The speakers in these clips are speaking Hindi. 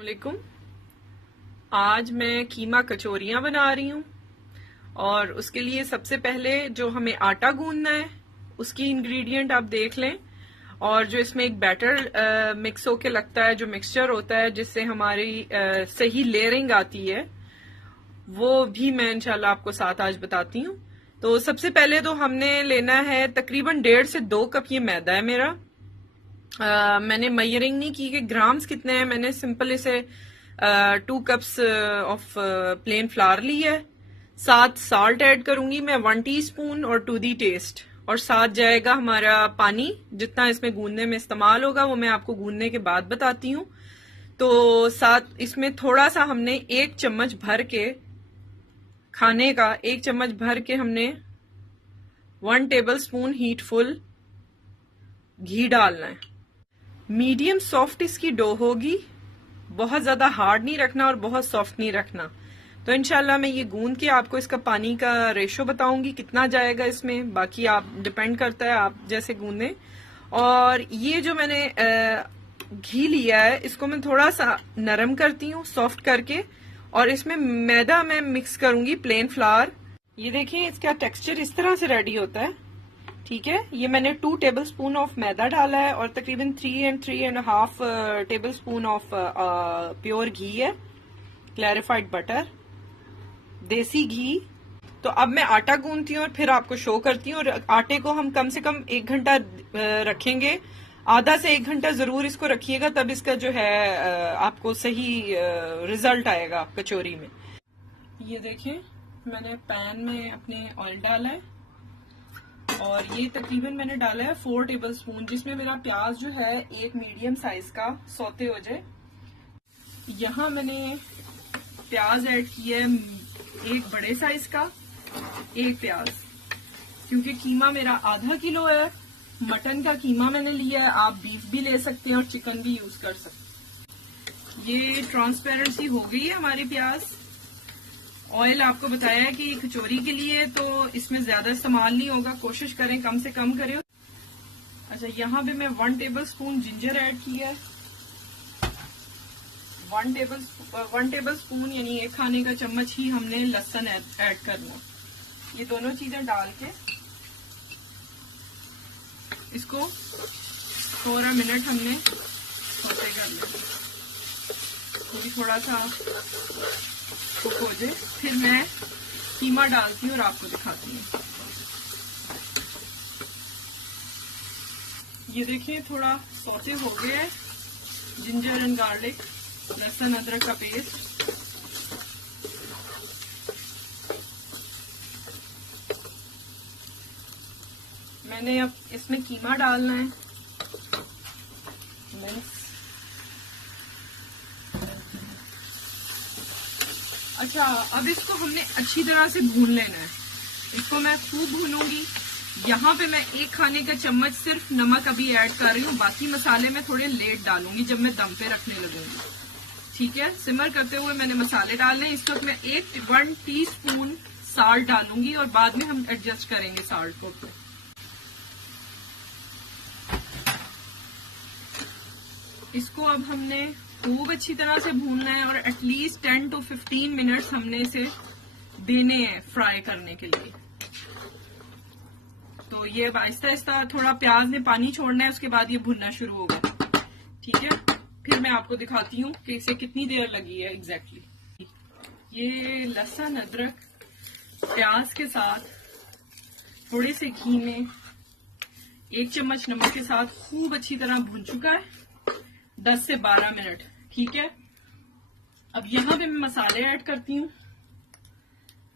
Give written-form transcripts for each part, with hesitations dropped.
वालेकुम। आज मैं कीमा कचौरियां बना रही हूँ और उसके लिए सबसे पहले जो हमें आटा गूंदना है उसकी इंग्रेडिएंट आप देख लें। और जो इसमें एक बैटर मिक्स होके लगता है, जो मिक्सचर होता है जिससे हमारी सही लेयरिंग आती है, वो भी मैं इंशाल्लाह आपको साथ आज बताती हूँ। तो सबसे पहले तो हमने लेना है तकरीबन 1.5 से 2 कप, ये मैदा है मेरा। मैंने मेजरिंग नहीं की कि ग्राम्स कितने हैं, मैंने सिंपल इसे 2 कप्स ऑफ प्लेन फ्लावर ली है। साथ साल्ट ऐड करूंगी मैं 1 टीस्पून और टू दी टेस्ट। और साथ जाएगा हमारा पानी, जितना इसमें गूंदने में इस्तेमाल होगा वो मैं आपको गूंदने के बाद बताती हूँ। तो साथ इसमें थोड़ा सा हमने 1 चम्मच भर के, खाने का 1 चम्मच भर के हमने 1 टेबल स्पून हीटफुल घी डालना है। मीडियम सॉफ्ट इसकी डो होगी, बहुत ज्यादा हार्ड नहीं रखना और बहुत सॉफ्ट नहीं रखना। तो इंशाल्लाह मैं ये गूंद के आपको इसका पानी का रेशो बताऊंगी कितना जाएगा इसमें, बाकी आप डिपेंड करता है आप जैसे गूंदें। और ये जो मैंने घी लिया है इसको मैं थोड़ा सा नरम करती हूँ सॉफ्ट करके, और इसमें मैदा मैं मिक्स करूंगी, प्लेन फ्लावर। ये देखिए इसका टेक्सचर इस तरह से रेडी होता है। ठीक है, ये मैंने 2 टेबल स्पून ऑफ मैदा डाला है और तकरीबन 3.5 टेबल स्पून ऑफ प्योर घी है, क्लैरिफाइड बटर, देसी घी। तो अब मैं आटा गूंदती हूँ और फिर आपको शो करती हूँ। और आटे को हम कम से कम 1 घंटा रखेंगे, आधा से 1 घंटा जरूर इसको रखिएगा, तब इसका जो है आपको सही रिजल्ट आएगा कचौरी में। ये देखें मैंने पैन में अपने ऑयल डाला है और ये तकरीबन मैंने डाला है 4 टेबल स्पून, जिसमें मेरा प्याज जो है एक मीडियम साइज का सौते हो जाए। यहाँ मैंने प्याज ऐड किया है एक बड़े साइज का, एक प्याज, क्योंकि कीमा मेरा आधा किलो है। मटन का कीमा मैंने लिया है, आप बीफ भी ले सकते हैं और चिकन भी यूज कर सकते हैं। ये ट्रांसपेरेंसी हो गई है हमारी प्याज। ऑयल आपको बताया है कि कचौरी के लिए तो इसमें ज्यादा इस्तेमाल नहीं होगा, कोशिश करें कम से कम करें। अच्छा, यहाँ पे मैं 1 टेबल स्पून जिंजर ऐड किया है, 1 टेबल स्पून यानी 1 खाने का चम्मच ही हमने लहसुन ऐड करना। ये दोनों चीजें डाल के इसको थोड़ा मिनट हमने सौते कर लेना, थोड़ा सा कुक हो जाए, फिर मैं कीमा डालती हूँ और आपको दिखाती हूँ। ये देखिए थोड़ा सौते हो गया है, जिंजर एंड गार्लिक, लहसुन अदरक का पेस्ट। मैंने अब इसमें कीमा डालना है। अच्छा, अब इसको हमने अच्छी तरह से भून लेना है। इसको मैं खूब भूनूंगी। यहाँ पे मैं 1 खाने का चम्मच सिर्फ नमक अभी ऐड कर रही हूँ, बाकी मसाले मैं थोड़े लेट डालूंगी जब मैं दम पे रखने लगूंगी। ठीक है, सिमर करते हुए मैंने मसाले डालने हैं। इस वक्त मैं 1 टीस्पून साल्ट डालूंगी और बाद में हम एडजस्ट करेंगे साल्ट को। इसको अब हमने खूब अच्छी तरह से भूनना है और एटलीस्ट 10 to 15 मिनट्स हमने इसे देने हैं फ्राई करने के लिए। तो ये आहिस्ता आहिस्ता थोड़ा प्याज ने पानी छोड़ना है, उसके बाद ये भुनना शुरू होगा। ठीक है, फिर मैं आपको दिखाती हूँ कि इसे कितनी देर लगी है एग्जैक्टली। ये लहसुन अदरक प्याज के साथ थोड़े से घी में 1 चम्मच नमक के साथ खूब अच्छी तरह भुन चुका है, 10 से 12 मिनट। ठीक है, अब यहाँ पे मैं मसाले ऐड करती हूँ।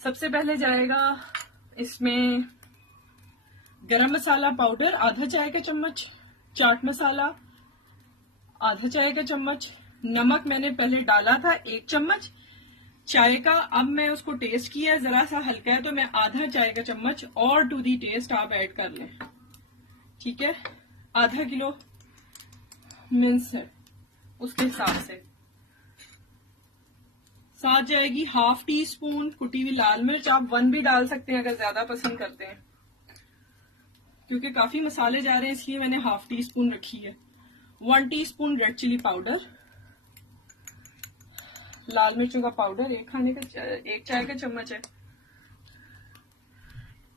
सबसे पहले जाएगा इसमें गरम मसाला पाउडर आधा चाय का चम्मच, चाट मसाला आधा चाय का चम्मच, नमक मैंने पहले डाला था 1 चम्मच चाय का, अब मैं उसको टेस्ट किया है, जरा सा हल्का है तो मैं आधा चाय का चम्मच और टू दी टेस्ट आप ऐड कर लें। ठीक है, आधा किलो मिन्स है उसके हिसाब से। साथ जाएगी 1/2 टीस्पून कुटी हुई लाल मिर्च, आप 1 भी डाल सकते हैं अगर ज्यादा पसंद करते हैं, क्योंकि काफी मसाले जा रहे हैं इसलिए मैंने 1/2 टीस्पून रखी है। 1 टीस्पून रेड चिली पाउडर, लाल मिर्चों का पाउडर, एक चाय का चम्मच है,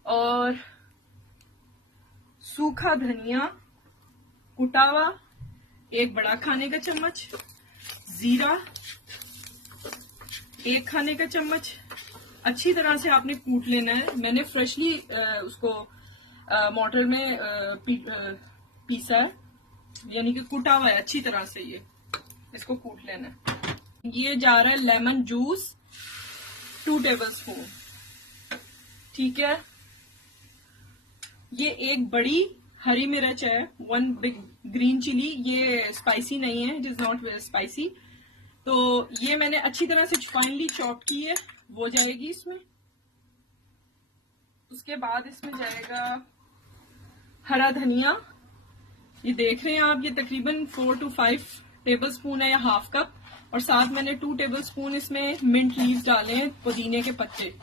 और सूखा धनिया कुटा हुआ 1 बड़ा खाने का चम्मच, जीरा 1 खाने का चम्मच। अच्छी तरह से आपने कूट लेना है। मैंने फ्रेशली उसको मोटर में पीसा है, यानी कि कुटा हुआ है अच्छी तरह से। ये इसको कूट लेना है। ये जा रहा है लेमन जूस 2 टेबलस्पून, ठीक है। ये 1 बड़ी हरी मिर्च है, 1 बिग ग्रीन चिली। ये स्पाइसी नहीं है, it is not very spicy. तो ये मैंने अच्छी तरह से फाइनली चॉप की है, वो जाएगी इसमें। उसके बाद इसमें जाएगा हरा धनिया। ये देख रहे हैं आप, ये तकरीबन 4 to 5 टेबलस्पून है या हाफ कप। और साथ मैंने 2 टेबलस्पून इसमें मिंट लीव्स डाले हैं, पुदीने के पत्ते।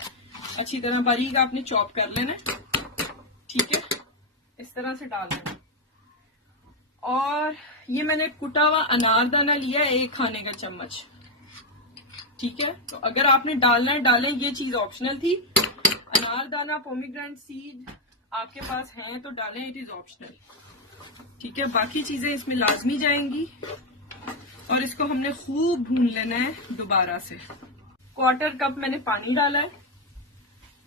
अच्छी तरह बारीक आपने चॉप कर लेना, ठीक है। इस तरह से डाल देना। और ये मैंने कुटा हुआ अनारदाना लिया है 1 खाने का चम्मच, ठीक है। तो अगर आपने डालना है डालें, ये चीज ऑप्शनल थी। अनारदाना, पोमीग्रेनेट सीड आपके पास हैं तो डालें, इट इज ऑप्शनल, ठीक है। बाकी चीजें इसमें लाजमी जाएंगी। और इसको हमने खूब भून लेना है दोबारा से। 1/4 कप मैंने पानी डाला है।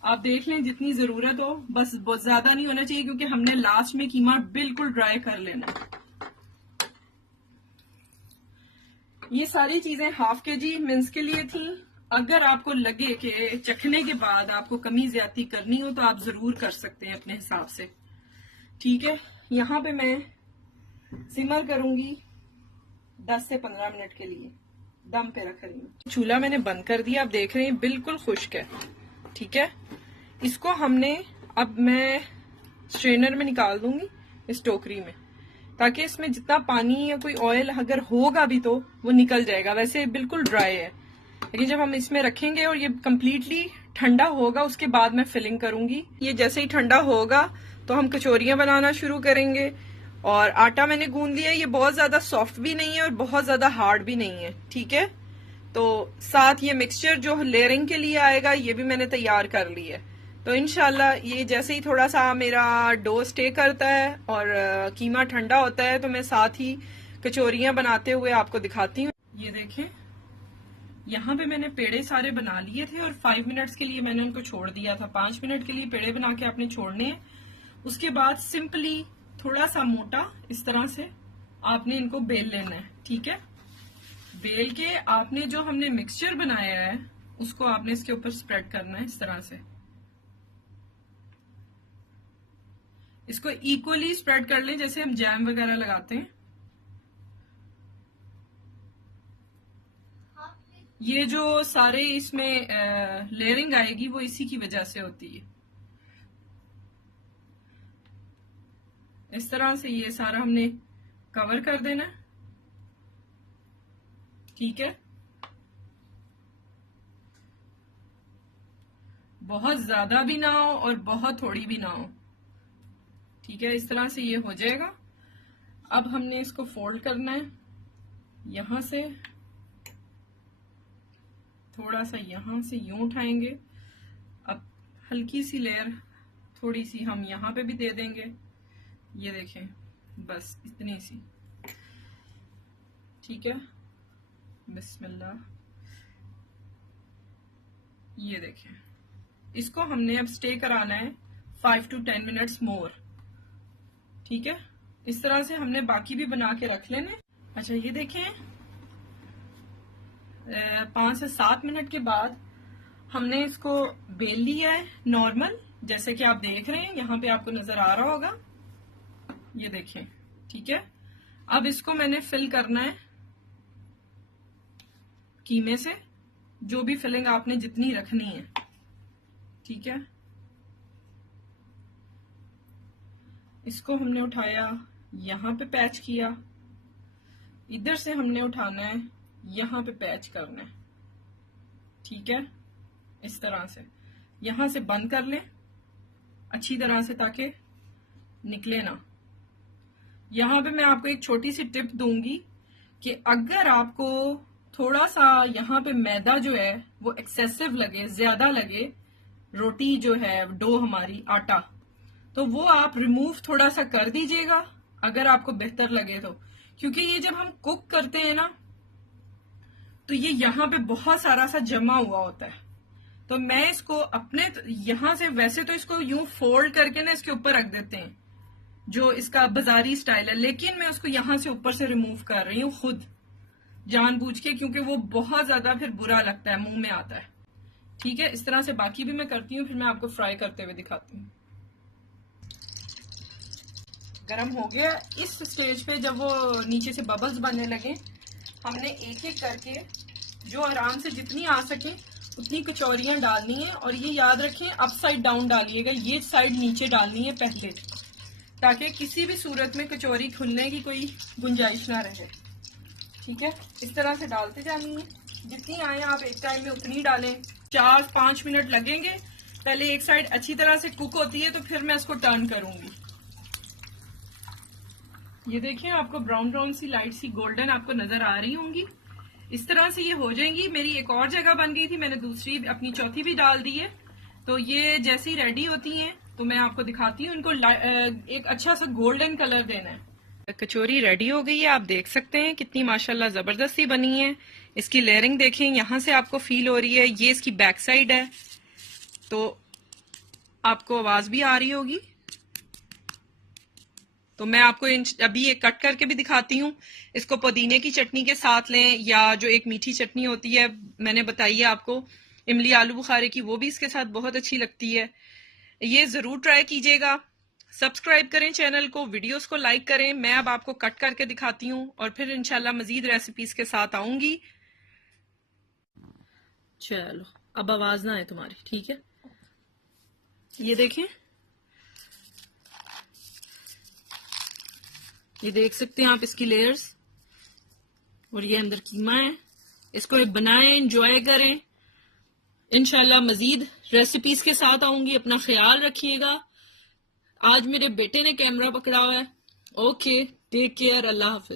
आप देख लें जितनी जरूरत हो, बस बहुत ज्यादा नहीं होना चाहिए, क्योंकि हमने लास्ट में कीमा बिल्कुल ड्राई कर लेना है। ये सारी चीजें ½ kg मिन्स के लिए थी। अगर आपको लगे कि चखने के बाद आपको कमी ज्यादती करनी हो तो आप जरूर कर सकते हैं अपने हिसाब से, ठीक है। यहाँ पे मैं सिमर करूंगी 10 से 15 मिनट के लिए, दम पे रख रही हूँ। चूल्हा मैंने बंद कर दिया, आप देख रहे हैं बिल्कुल खुश्क है, ठीक है। इसको हमने, अब मैं स्ट्रेनर में निकाल दूंगी इस टोकरी में, ताकि इसमें जितना पानी या कोई ऑयल अगर होगा भी तो वो निकल जाएगा। वैसे बिल्कुल ड्राई है, लेकिन जब हम इसमें रखेंगे और ये कम्प्लीटली ठंडा होगा उसके बाद मैं फिलिंग करूंगी। ये जैसे ही ठंडा होगा तो हम कचौरियां बनाना शुरू करेंगे। और आटा मैंने गूंद लिया, ये बहुत ज्यादा सॉफ्ट भी नहीं है और बहुत ज्यादा हार्ड भी नहीं है, ठीक है। तो साथ ये मिक्सचर जो लेयरिंग के लिए आएगा ये भी मैंने तैयार कर लिया है। तो इंशाल्लाह ये जैसे ही थोड़ा सा मेरा डो स्टे करता है और कीमा ठंडा होता है तो मैं साथ ही कचौरियां बनाते हुए आपको दिखाती हूँ। ये देखें, यहाँ पे मैंने पेड़े सारे बना लिए थे और 5 मिनट्स के लिए मैंने उनको छोड़ दिया था। 5 मिनट के लिए पेड़े बना के आपने छोड़ने हैं। उसके बाद सिंपली थोड़ा सा मोटा इस तरह से आपने इनको बेल लेना है, ठीक है। बेल के आपने जो हमने मिक्सचर बनाया है उसको आपने इसके ऊपर स्प्रेड करना है इस तरह से। इसको इक्वली स्प्रेड कर लें जैसे हम जैम वगैरह लगाते हैं। ये जो सारे इसमें लेयरिंग आएगी वो इसी की वजह से होती है। इस तरह से ये सारा हमने कवर कर देना, ठीक है। बहुत ज्यादा भी ना हो और बहुत थोड़ी भी ना हो, ठीक है। इस तरह से ये हो जाएगा। अब हमने इसको फोल्ड करना है, यहां से थोड़ा सा यहां से यूं उठाएंगे। अब हल्की सी लेयर थोड़ी सी हम यहां पे भी दे देंगे। ये देखें, बस इतनी सी, ठीक है। बिस्मिल्लाह। ये देखें, इसको हमने अब स्टे कराना है 5 to 10 मिनट्स मोर, ठीक है। इस तरह से हमने बाकी भी बना के रख लेने। अच्छा, ये देखें 5 से 7 मिनट के बाद हमने इसको बेल लिया है नॉर्मल, जैसे कि आप देख रहे हैं, यहाँ पे आपको नजर आ रहा होगा। ये देखें, ठीक है। अब इसको मैंने फिल करना है कीमे से, जो भी फिलिंग आपने जितनी रखनी है, ठीक है। इसको हमने उठाया, यहां पे पैच किया, इधर से हमने उठाना है, यहां पे पैच करना है, ठीक है। इस तरह से यहां से बंद कर लें अच्छी तरह से ताकि निकले ना। यहां पे मैं आपको एक छोटी सी टिप दूंगी कि अगर आपको थोड़ा सा यहाँ पे मैदा जो है वो एक्सेसिव लगे, ज्यादा लगे, रोटी जो है डो हमारी आटा, तो वो आप रिमूव थोड़ा सा कर दीजिएगा अगर आपको बेहतर लगे तो, क्योंकि ये जब हम कुक करते हैं ना तो ये यहाँ पे बहुत सारा सा जमा हुआ होता है। तो मैं इसको अपने यहाँ से, वैसे तो इसको यूं फोल्ड करके ना इसके ऊपर रख देते हैं जो इसका बाजारी स्टाइल है, लेकिन मैं उसको यहाँ से ऊपर से रिमूव कर रही हूँ खुद जानबूझ के, क्योंकि वो बहुत ज्यादा फिर बुरा लगता है, मुंह में आता है। ठीक है, इस तरह से बाकी भी मैं करती हूँ, फिर मैं आपको फ्राई करते हुए दिखाती हूँ। गरम हो गया। इस स्टेज पे जब वो नीचे से बबल्स बनने लगे, हमने एक एक करके जो आराम से जितनी आ सके उतनी कचौरियां डालनी है। और ये याद रखें अप साइड डाउन डालिएगा, ये साइड नीचे डालनी है पहले, ताकि किसी भी सूरत में कचौरी खुलने की कोई गुंजाइश ना रहे। ठीक है, इस तरह से डालते जानी है, जितनी आए आप एक टाइम में उतनी डालें। 4-5 मिनट लगेंगे, पहले एक साइड अच्छी तरह से कुक होती है तो फिर मैं इसको टर्न करूंगी। ये देखिए आपको ब्राउन ब्राउन सी लाइट सी गोल्डन आपको नजर आ रही होंगी। इस तरह से ये हो जाएंगी। मेरी एक और जगह बन गई थी, मैंने दूसरी अपनी चौथी भी डाल दी है। तो ये जैसी रेडी होती हैं तो मैं आपको दिखाती हूँ। इनको एक अच्छा सा गोल्डन कलर देना है। कचौरी रेडी हो गई है, आप देख सकते हैं कितनी माशाल्लाह जबरदस्ती बनी है। इसकी लेयरिंग देखें, यहाँ से आपको फील हो रही है। ये इसकी बैक साइड है तो आपको आवाज भी आ रही होगी। तो मैं आपको अभी ये कट करके भी दिखाती हूँ। इसको पुदीने की चटनी के साथ लें, या जो एक मीठी चटनी होती है मैंने बताई है आपको, इमली आलू बुखारे की, वो भी इसके साथ बहुत अच्छी लगती है। ये जरूर ट्राई कीजिएगा। सब्सक्राइब करें चैनल को, वीडियोस को लाइक करें। मैं अब आपको कट करके दिखाती हूँ और फिर इंशाल्लाह मजीद रेसिपीज के साथ आऊंगी। चलो, अब आवाज ना आए तुम्हारी, ठीक है। ये देखें, ये देख सकते हैं आप इसकी लेयर्स, और ये अंदर कीमा है। इसको बनाएं, एंजॉय करें। इंशाल्लाह मजीद रेसिपीज के साथ आऊंगी। अपना ख्याल रखिएगा। आज मेरे बेटे ने कैमरा पकड़ा हुआ है। ओके, टेक केयर, अल्लाह हाफिज।